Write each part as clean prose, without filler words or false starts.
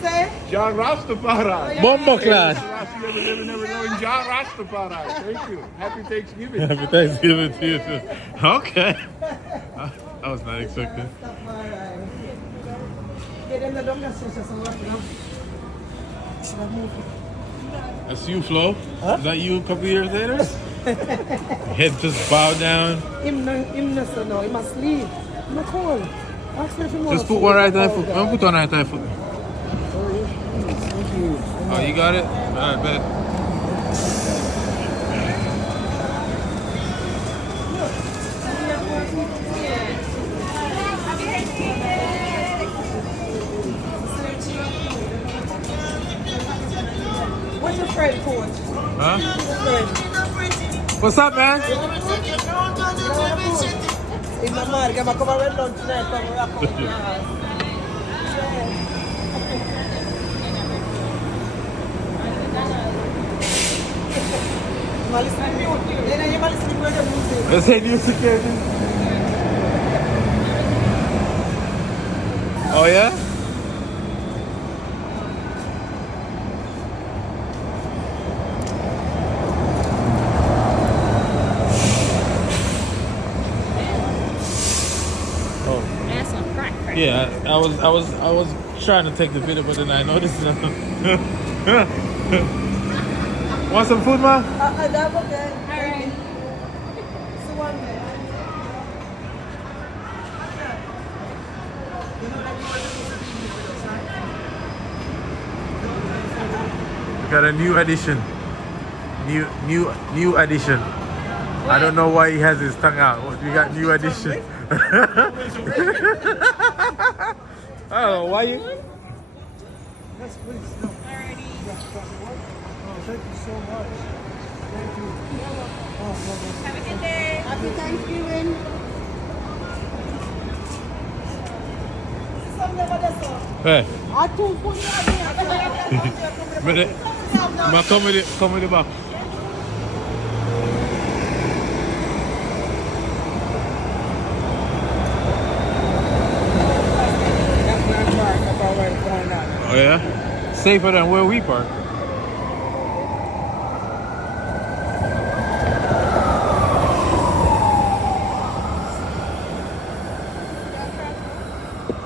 say? John Rastafari. Bombo class. Never knowing John Rastafari. Thank you. Happy Thanksgiving. Happy Thanksgiving to you too. Okay. I was not expecting. That's you, Flo. Huh? Is that you a couple years later? Head just bow down. Him no, he must sleep. He must cold. Just put one right on foot. Don't put one right on foot. Oh, you got it? Alright, bet. What's your friend, Coach? Huh? Friend. What's up, man? In my mind, I'm come around lunch tonight, come rock out your house. Let's say music. Oh, yeah? Yeah, I was trying to take the video, but then I noticed. Want some food, man? That's okay. Alright. So one minute. We got a new addition. New addition. I don't know why he has his tongue out. We got new addition. Oh, why you? Yes, please. No. Alrighty. Oh, thank you so much. Thank you. Oh, Have a good day. Happy Thanksgiving. Hey. I told you. Come with the back. Oh yeah? Safer than where we park.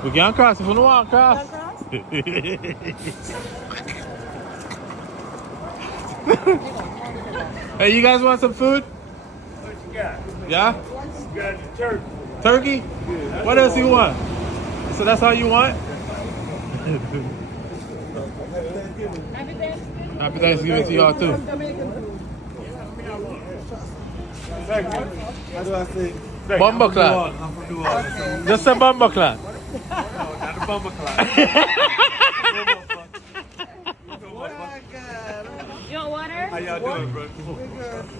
We can't cross if we don't want to cross. Hey, you guys want some food? What you got? Yeah? You got the turkey. Turkey? What else you want? So that's all you want? Happy Thanksgiving to y'all too. How do I say? Bomba clap. I'm from New Orleans. Just a bomba clap. No, not a bumper clap. You want water? How y'all doing, bro? You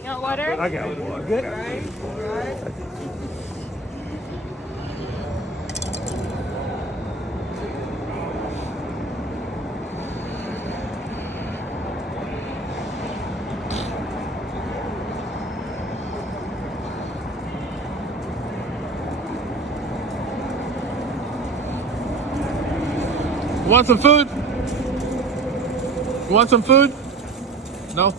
want water? I got it. Good. You want some food? You want some food? No?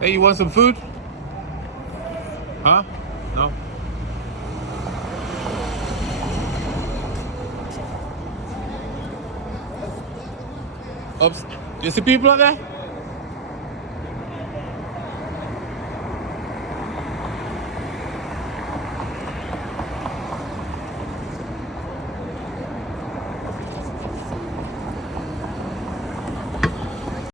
Hey, you want some food? Huh? No? Oops. You see people out there?